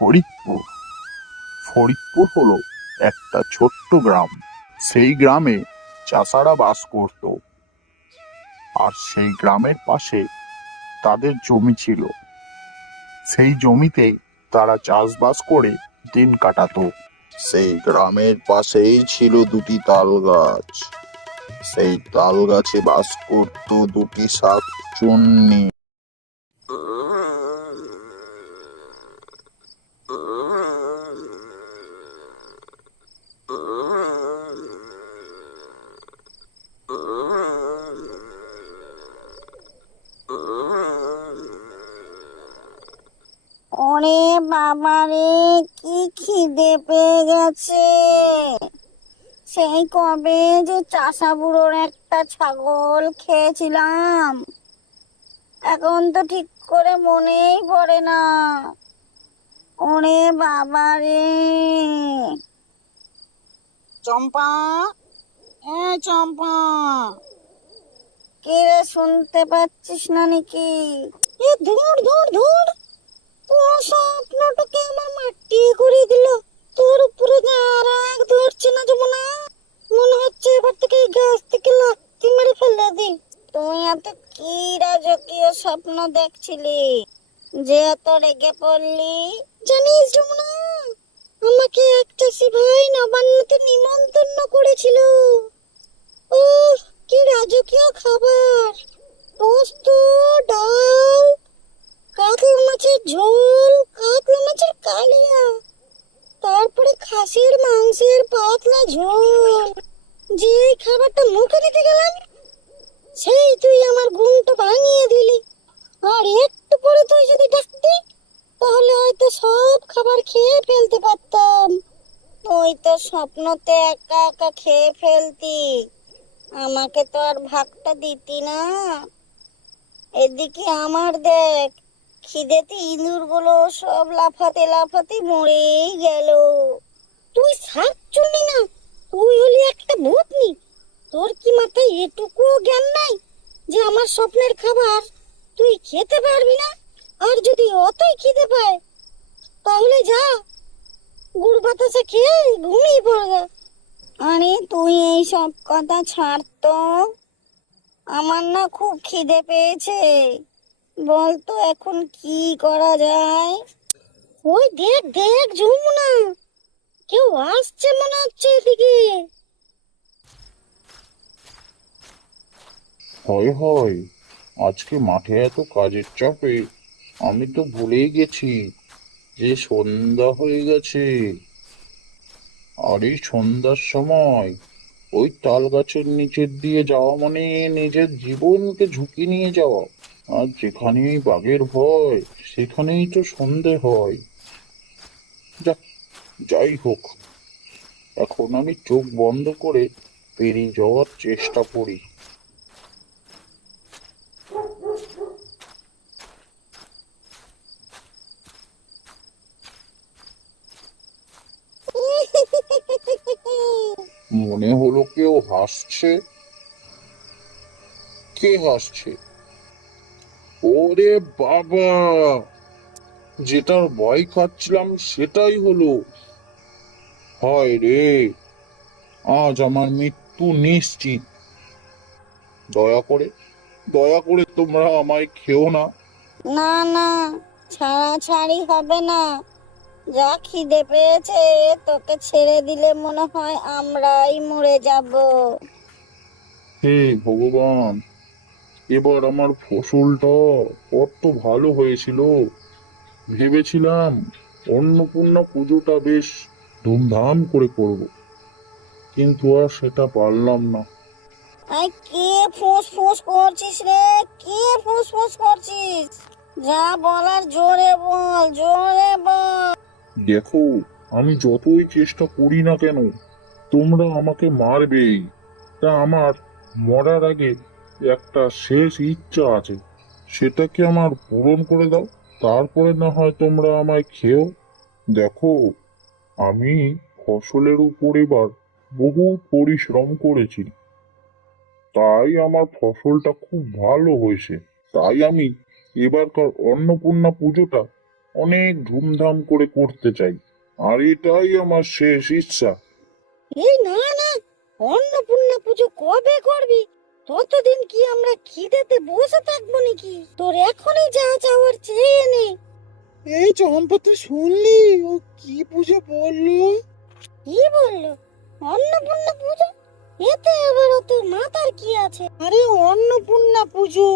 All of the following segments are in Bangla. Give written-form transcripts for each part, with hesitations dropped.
ফরিদপুর। ফরিদপুর হলো একটা ছোট্ট গ্রাম। সেই গ্রামে চাষারা বাস করত, আর সেই গ্রামের পাশে তাদের জমি ছিল। সেই জমিতেই তারা চাষবাস করে দিন কাটাতো। সেই গ্রামের পাশেই ছিল দুটি তাল গাছ। সেই তাল গাছে বাস করত দুটি শাকচুন্নি। ওরে বাবা রে, কি খিদে পেয়ে গেছে! সেই কবে যে চাষা বুড়োর একটা ছাগল খেয়েছিলাম, এখন তো ঠিক করে মনেই পড়ে না। ওরে বাবা রে! চম্পা, চম্পা, কে রে, শুনতে পাচ্ছিস না নাকি? ধুর ধুর ধুর, পুরো স্বপ্নটাকে আমার মাটি করে দিল। তোর উপরে রাগ ধরছে না যমুনা? মনে হচ্ছে এবার থেকে এই গাছ থেকে লাথি মেরে ফেলে দি। তুই এত কি রাজকীয় স্বপ্ন দেখছিলি যে এত রেগে পড়লি? জানিস যমুনা, আমাকে এক চাষি ভাই নবান্নতে নিমন্ত্রণ করেছিল। ও, কি রাজকীয় খাবার! পোস্ত, ডাল, কাতলা মাছের ঝোল, কাতলা মাছের কালিয়া, তারপরে খাসির মাংসের পাতলা ঝোল। যে খাবারটা মুখে দিতে গেলাম, সেই তুই আমার ঘুমটা ভাঙিয়ে দিলি। আর একটু পরে তুই যদি ডাকতি, তাহলে হয়তো সব খাবার খেয়ে ফেলতে পারতাম। তুই তো স্বপ্নতে একা একা খেয়ে ফেলতি, আমাকে তো আর ভাগটা দিতি না। এদিকে আমার দেখ, খিদেতে ইঁদুর গুলো সব লাফাতে লাফাতে মরেই গেল। তুই শাকচুন্নি না, তুই হলি একটা ভূতনি। তোর কি মাথায় এটুকুও জ্ঞান নাই যে আমার স্বপ্নের খাবার তুই খেতে পারবি না? আর যদি অতই খিদে পায়, তাহলে যা, গুড় বাতাসা খেয়ে ঘুমিয়ে পড়বে। আরে তুই এই সব কথা ছাড় তো, আমার না খুব খিদে পেয়েছে। বলতো এখন কি করা যায়? ওই দেখ দেখ যমুনা, কেউ আসছে মনে হচ্ছে এদিকে। হয় হয়, আজকে মাঠে এত কাজের চাপে আমি তো ভুলেই গেছি যে সন্ধ্যা হয়ে গেছে। আর এই সন্ধ্যার সময় ওই তাল গাছের নিচের দিয়ে যাওয়া মানে নিজের জীবনকে ঝুঁকি নিয়ে যাওয়া। আর যেখানেই বাঘের ভয়, সেখানেই তো সন্ধে হয়। যাক, যাই হোক, এখন আমি চোখ বন্ধ করে পেরিয়ে যাওয়ার চেষ্টা করি। মনে হলো কেউ হাসছে। কে হাসছে? ওরে বাবা, যেটার ভয় খাচ্ছিলাম সেটাই হলো। হায় রে, আজ আমার মৃত্যু নিশ্চিত। দয়া করে, দয়া করে তোমরা আমায় খেও না। না না, ছাড়াছাড়ি হবে না। যা খিদে পেয়েছে, তোকে ছেড়ে দিলে মনে হয় আমরাই মরে যাব। হে ভগবান, এবার আমার ফসলটা কত ভালো হয়েছিল। ভেবেছিলাম অন্নপূর্ণা পুজোটা বেশ ধুমধাম করে করব, কিন্তু আর সেটা পারলাম না। আই, কে ফুস ফুস করছিস রে? কে ফুস ফুস করছিস? যা বলার জোরে বল, জোরে বল। দেখো, আমি যতই চেষ্টা করি না কেন, তোমরা আমাকে মারবেই। তা আমার মরার আগে একটা শেষ ইচ্ছা আছে, সেটাকে আমার পূরণ করে দাও। তারপরে না হয় তোমরা আমায় খেও। দেখো, আমি ফসলের উপর এবার বহু পরিশ্রম করেছি, তাই আমার ফসলটা খুব ভালো হয়েছে। তাই আমি এবারকার অন্নপূর্ণা পুজোটা অনেক ধুমধাম করে করতে চাই, আর এটাই আমার শেষ ইচ্ছা। এই না না, অন্নপূর্ণা পুজো কবে করবি? ততদিন কি আমরা খিদেতে বসে থাকবো নাকি? তোর এখনই যা চাওয়ার চেয়ে নে। এই চম্পা, তুই শুনলি ও কি পুজো বললো? কি বললো? অন্নপূর্ণা পুজো? এতে এবার তো মাথার কি আছে? আরে অন্নপূর্ণা পুজো,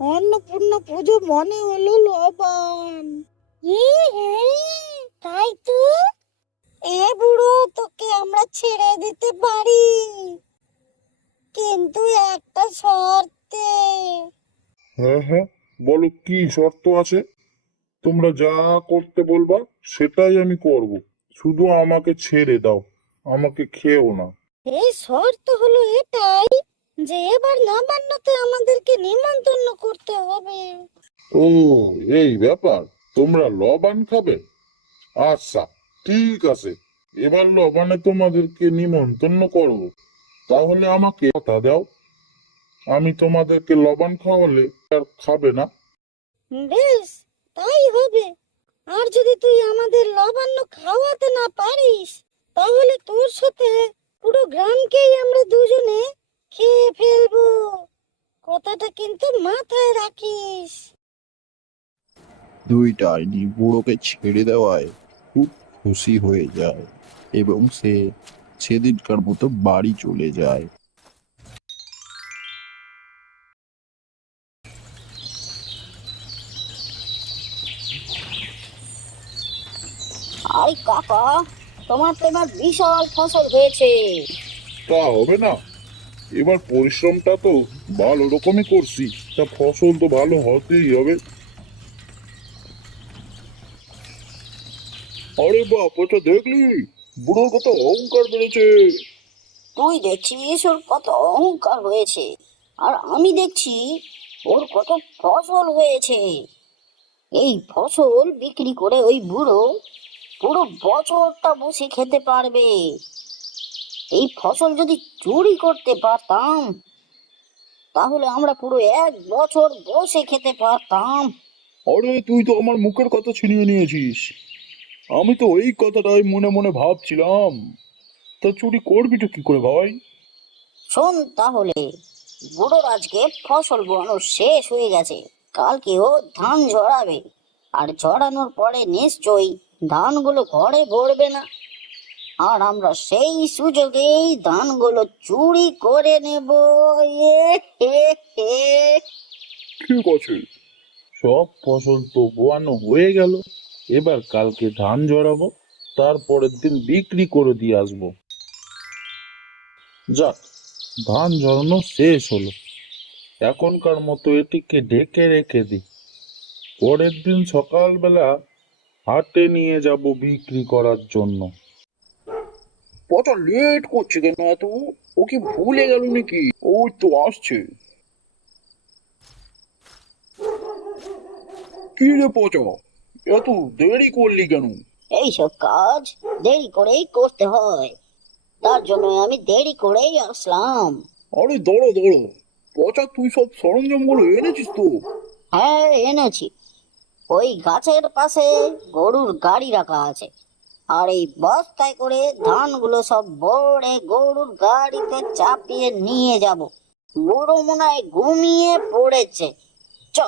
অন্নপূর্ণা পুজো মনে হলো লবান। তাই তো। এ বুড়ো, তোকে আমরা ছেড়ে দিতে পারি, কিন্তু একটা শর্তে। হ্যাঁ হ্যাঁ, বলো কি শর্ত আছে? তোমরা যা করতে বলবা সেটাই আমি করব, শুধু আমাকে ছেড়ে দাও, আমাকে খেও না। এই শর্ত হলো এটাই যে এবার নবান্নতে আমাদেরকে নিমন্ত্রণ করতে হবে। ও, এই ব্যাপার, তোমরা লবণ খাবে? আচ্ছা, ঠিক আছে, এবার লবণে তোমাদেরকে নিমন্ত্রণ করব। তাহলে আমাকে কথা দাও, আমি তোমাদেরকে লবণ খাওয়ালে আর খাবে না? বেশ, তাই হবে। আর যদি তুই আমাদের লবণ্য খাওয়াতে না পারিস, তাহলে তোর সাথে পুরো গ্রামকেই আমরা দুজনে খেয়ে ফেলবো। কথাটা কিন্তু মাথায় রাখিস। দুই ডাইনি বুড়োকে ছেড়ে দেওয়ায় খুব খুশি হয়ে যায় এবং সে সেদিনকার মতো বাড়ি চলে যায়। আই কাকা, তোমার তো এবার বিশাল ফসল হয়েছে। তা হবে না, এবার পরিশ্রমটা তো ভালো রকমই করছি, তা ফসল তো ভালো হতেই হবে। আরে বাপ, ওটা দেখলি? বুড়োর কত অহংকার বেড়েছে। তুই দেখছিস ওর কত অহংকার হয়েছে, আর আমি দেখছি ওর কত ফসল হয়েছে। এই ফসল বিক্রি করে ওই বুড়ো পুরো বছরটা বসে খেতে পারবে। এই ফসল যদি চুরি করতে পারতাম, তাহলে আমরা পুরো 1 বছর বসে খেতে পারতাম। আরে তুই তো আমার মুখের কথা ছিনিয়ে নিয়েছিস, আমি তো এই কথাটাই মনে মনে ভাবছিলাম। তা চুরি করবিটা কি করে ভাই? শোন তাহলে, বুড়োর আজকে ফসল বোনানো শেষ হয়ে গেছে। কালকে ও ধান ঝরাবে, আর ঝরানোর পরে নিশ্চয়ই ধানগুলো ঘরে ভরবে না, আর আমরা সেই সুযোগেই ধানগুলো চুরি করে নেব। এ হে হে। ঠিক আছে, সব ফসল তো বোয়ানো হয়ে গেল, এবার কালকে ধান ঝরাবো, তারপরের দিন বিক্রি করে দিয়ে আসবো। যাক, ধান ঝরানো শেষ হলো, এখনকার মতো এটিকে ঢেকে রেখে দিই। পরের দিন সকালবেলা হাটে নিয়ে যাব বিক্রি করার জন্য। পচা লেট করছে কেন এত? ও কি ভুলে গেল নাকি? ওই তো আসছে। কি রে পচা, এত দেরি করলি কেন? এইসব কাজ দেরি করেই করতে হয়, তার জন্য আমি দেরি করেই আসলাম। আরে দাঁড়া দাঁড়া, পচা তুই সব সরঞ্জাম গুলো এনেছিস তো? হ্যাঁ, এনেছি। ওই গাছের পাশে গরুর গাড়ি রাখা আছে, আর এই বস্তায় করে ধানগুলো সব ভরে গরুর গাড়িতে চাপিয়ে নিয়ে যাব। বুড়ো মনে হয় ঘুমিয়ে পড়েছে। চ,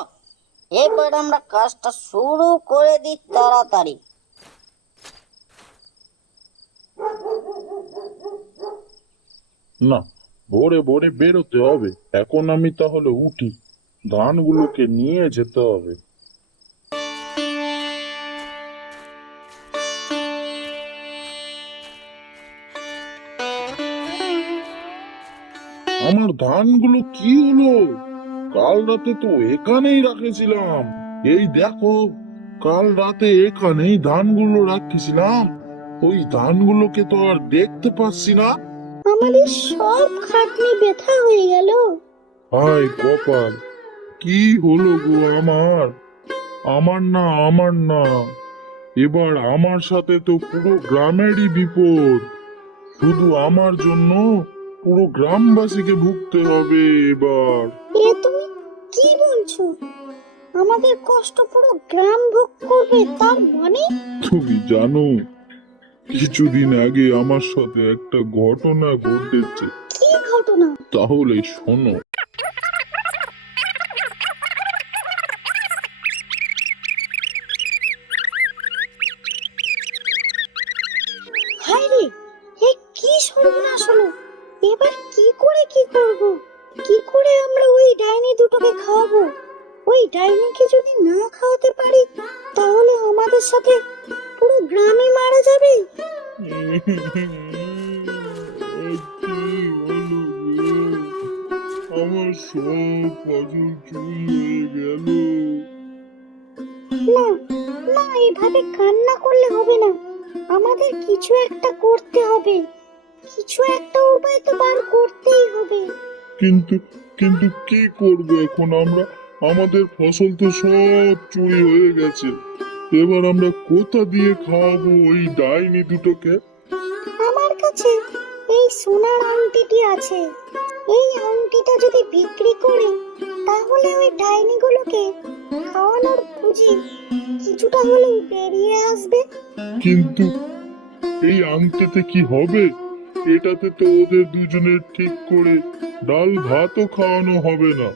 এবার আমরা কাজটা শুরু করে দিই তাড়াতাড়ি। না, ভোরে ভোরে বেরোতে হবে, এখন আমি তাহলে উঠি, ধানগুলোকে নিয়ে যেতে হবে। আমার ধানগুলো কি হলো? কাল রাতে তো এখানেই রাখেছিলাম, এই দেখো, কাল রাতে এখানেই ধানগুলো রাখেছিলাম, ওই ধানগুলোকে তো আর দেখতে পাচ্ছি না। আমাদের সব খাটনি ব্যথা হয়ে গেল। হায় কপাল, কি হলো গো আমার, আমার না, আমার না, এবার আমার সাথে তো পুরো গ্রামেরই বিপদ, শুধু আমার জন্য পুরো গ্রামবাসীকে ভুগতে হবে এবার। এ তুমি কি বলছো? আমাদের কষ্ট পুরো গ্রাম ভোগ করবে, তার মানে? তুমি জানো কিছুদিন আগে আমার সাথে একটা ঘটনা ঘটেছে? কি ঘটনা? তাহলে শোনো। হায় রে, এ কি সর্বনাশ হলো! এবার কি করে কি করব? কি করে আমরা ওই ডাইনি দুটোকে খাওয়াবো? ওই ডাইনিকে যদি না খাওয়াতে পারি, তাহলে আমাদের সাথে পুরো গ্রামই মারা যাবে। কি হলো গো? আমার সব ফসল চুরি হয়ে গেল। না না, এভাবে কান্না করলে হবে না। আমাদের কিছু একটা করতে হবে। কিছু একটা উপায় তো বার করতেই হবে। কিন্তু কিন্তু কি করব এখন আমরা? আমাদের ফসল তো সব চুরি হয়ে গেছে। এবার আমরা কোথা দিয়ে খাওয়াবো ওই ডাইনি দুটোকে? আমার কাছে এই সোনার আংটিটি আছে। এই আংটিটা যদি বিক্রি করে, তাহলে ওই ডাইনিগুলোকে খাওয়ানোর পুঁজি কিছুটা হলেও বেরিয়ে আসবে। কিন্তু এই আংটিতে কি হবে? এটাতে তো ওদের দুজনের ঠিক করে ডাল ভাতও খাওয়ানো হবে না।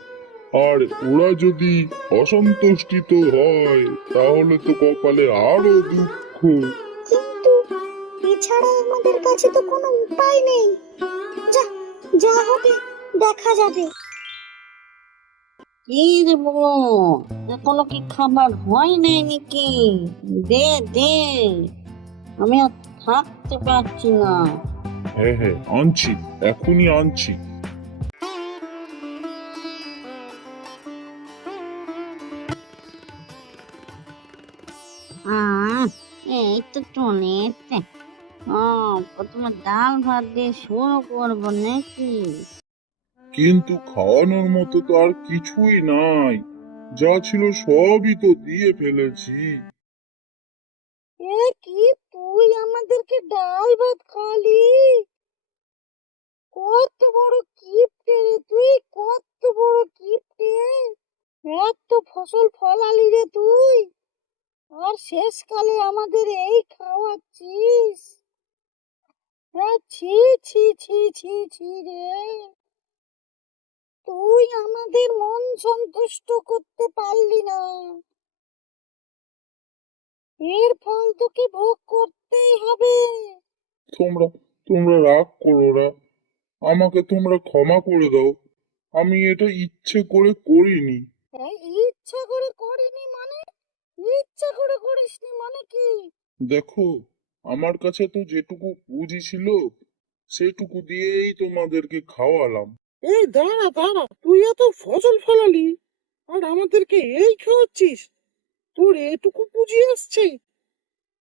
আর ওরা যদি অসন্তুষ্টিত হয়, তাহলে তো কপালে আরো দুঃখ। কিন্তু এছাড়া আমাদের কাছে তো কোনো উপায় নেই। যা যা হবে দেখা যাবে। কি রে বলো, এখনো কি খাবার হয় নাই নাকি? দে দে, আমি আর থাকতে পারছি না। হ্যাঁ হ্যাঁ, আনছি, এখনই আনছি। এই তো চলে এসছে। প্রথমে ডাল ভাত দিয়ে শুরু করবো নাকি? কিন্তু খাওয়ানোর মতো তো আর কিছুই নাই। যা ছিল সবই তো দিয়ে ফেলেছি। এ কি, তুই আমাদেরকে ডাল ভাত খালি? কত বড় কিপ্টে রে তুই, কত বড় কিপ্টে! এত ফসল ফলালি রে তুই, আর শেষকালে আমাদের এই খাওয়াচ্ছিস? ছি ছি ছি ছি ছি রে! তুই আমাদের মন সন্তুষ্ট করতে পারলি না। এর ফল তোকে ভোগ করতেই হবে। তোমরা তোমরা রাগ করো না, আমাকে তোমরা ক্ষমা করে দাও। আমি এটা ইচ্ছে করে করিনি। এই ইচ্ছা করে করিনি মানে? ইচ্ছা করে করিসনি মানে কি? দেখো, আমার কাছে তো যেটুকু পুঁজি ছিল সেটুকু দিয়েই তোমাদেরকে খাওয়ালাম। এই দাঁড়া দাঁড়া, তুই এত ফসল ফলালি আর আমাদেরকে এই খাওয়াচ্ছিস? তোর এটুকু পুঁজি আসছে?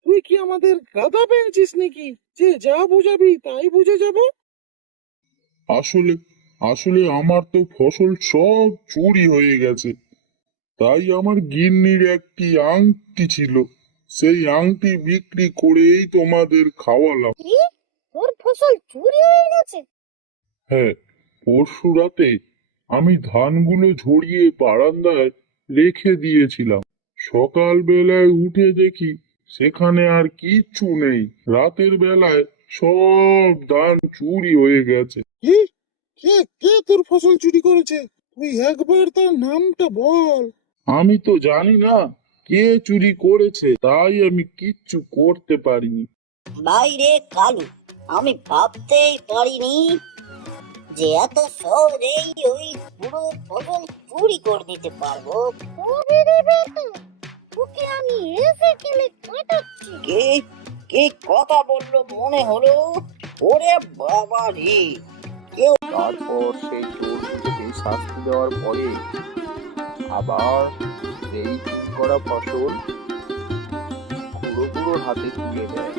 তুই কি আমাদের গাধা পেয়েছিস নাকি যে যা বুঝাবি তাই বুঝে যাব? আসলে আসলে আমার তো ফসল সব চুরি হয়ে গেছে। তাই আমার গিন্নির একটি আংটি ছিল, সেই আংটি বিক্রি করেই তোমাদের খাওয়ালাম। কি, তোর ফসল চুরি হয়ে গেছে? হ্যাঁ, পরশু রাতে আমি ধানগুলো ঝরিয়ে বারান্দায় রেখে দিয়েছিলাম। সকাল বেলায় উঠে দেখি সেখানে আর কিচ্ছু নেই। রাতের বেলায় সব ধান চুরি হয়ে গেছে। কি? কে কে তোর ফসল চুরি করেছে? তুই একবার তার নামটা বল। আমি তো জানি না কে চুরি করেছে, তাই আমি কিচ্ছু করতে পারিনি। বাইরে কালু, আমি ভাবতেই পারিনি যে এত সহজেই ওই পুরো ফসল চুরি করে দিতে পারবো। ওরে রে বেটা, তোকে আমি এসে গেলে কাটাচ্ছি। কে কে কথা বললো মনে হলো? ওরে বাবা রে! তারপর সেই চোর দুটোকে শাস্তি দেওয়ার পরে আবার সেই চুরি করা ফসল খুড়ো হাতে তুলে দেয়।